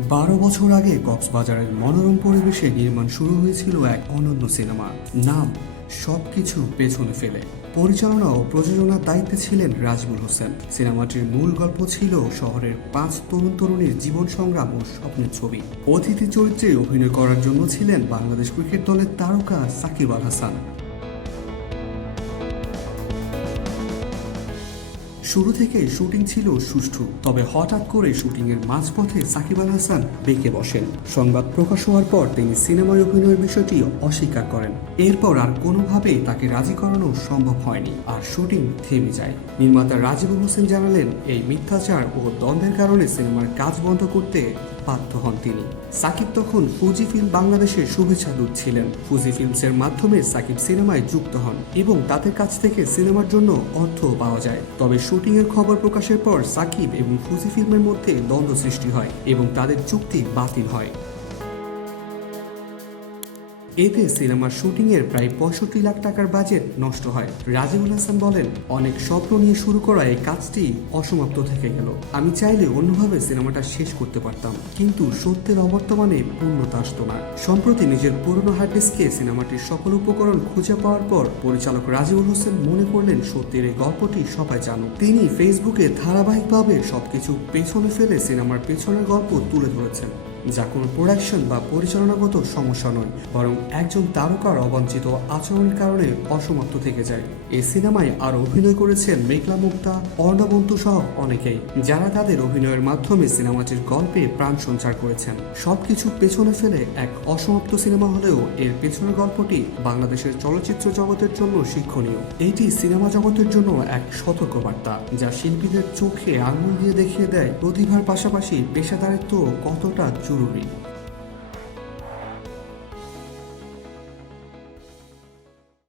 বারো বছর আগে কক্সবাজারের মনোরম পরিবেশে নির্মাণ শুরু হয়েছিল এক অনন্য সিনেমা। নাম সবকিছু পেছনে ফেলে। পরিচালনা ও প্রযোজনার দায়িত্বে ছিলেন রাজবুল হোসেন। সিনেমাটির মূল গল্প ছিল শহরের পাঁচ তরুণ তরুণীর জীবন সংগ্রাম ও স্বপ্নের ছবি। অতিথি চরিত্রে অভিনয় করার জন্য ছিলেন বাংলাদেশ ক্রিকেট দলের তারকা সাকিব আল হাসান। শুরু থেকে শুটিং ছিল সুষ্ঠু, তবে হঠাৎ করে শুটিং এর মাঝপথে সাকিব আল হাসান বেঁকে বসেন। সংবাদ প্রকাশ হওয়ার পর তিনি সিনেমায় অভিনয়ের বিষয়টি অস্বীকার করেন। এরপর আর কোনোভাবে তাকে রাজি করানো সম্ভব হয়নি, আর শুটিং থেমে যায়। নির্মাতা রাজীব হোসেন জানালেন, এই মিথ্যাচার ও দ্বন্দ্বের কারণে সিনেমার কাজ বন্ধ করতে বাধ্য হন তিনি। সাকিব তখন ফুজি ফিল্ম বাংলাদেশের শুভেচ্ছা দূত ছিলেন ফুজি ফিল্মসের মাধ্যমে সাকিব সিনেমায় যুক্ত হন এবং তাদের কাছ থেকে সিনেমার জন্য অর্থ পাওয়া যায়। তবে শুটিংয়ের খবর প্রকাশের পর সাকিব এবং ফুজি ফিল্মের মধ্যে দ্বন্দ্ব সৃষ্টি হয় এবং তাদের চুক্তি বাতিল হয়। এতে সিনেমার শুটিং এর প্রায় পঁয়ষট্টি লাখ টাকার বাজেট নষ্ট হয়। রাজিবুল হাসান বলেন, অনেক স্বপ্ন নিয়ে শুরু করা এই কাজটি অসমাপ্ত থেকে গেল। আমি চাইলে অন্যভাবে সিনেমাটা শেষ করতে পারতাম, কিন্তু সত্যের অবর্তমানে পূর্ণতা আসতো না। সম্প্রতি নিজের পুরনো হার্ড ডিস্কে সিনেমাটির সকল উপকরণ খুঁজে পাওয়ার পর পরিচালক রাজিবুল হোসেন মনে করলেন, সত্যের এই গল্পটি সবাই জানুক। তিনি ফেসবুকে ধারাবাহিকভাবে সবকিছু পেছনে ফেলে সিনেমার পেছনের গল্প তুলে ধরেছেন। যা কোনো প্রোডাকশন বা পরিচালনাগত সমস্যা নয়, বরং একজন তারকার অবাঞ্ছিত আচরণের কারণে অসমাপ্ত থেকে যায়। এই সিনেমায় আর অভিনয় করেছেন মেঘলা মুক্তা অর্ণবন্তু সহ অনেকেই, যারা তাদের অভিনয়ের মাধ্যমে সিনেমাটির গল্পে প্রাণ সঞ্চার করেছেন। সবকিছু পেছনে ফেলে এক অসমাপ্ত সিনেমা হলেও এর পেছনের গল্পটি বাংলাদেশের চলচ্চিত্র জগতের জন্য শিক্ষণীয়। এটি সিনেমা জগতের জন্য এক সতর্কবার্তা, যা শিল্পীদের চোখে আঙুল দিয়ে দেখিয়ে দেয় প্রতিভার পাশাপাশি পেশাদারিত্ব কতটা জরুরি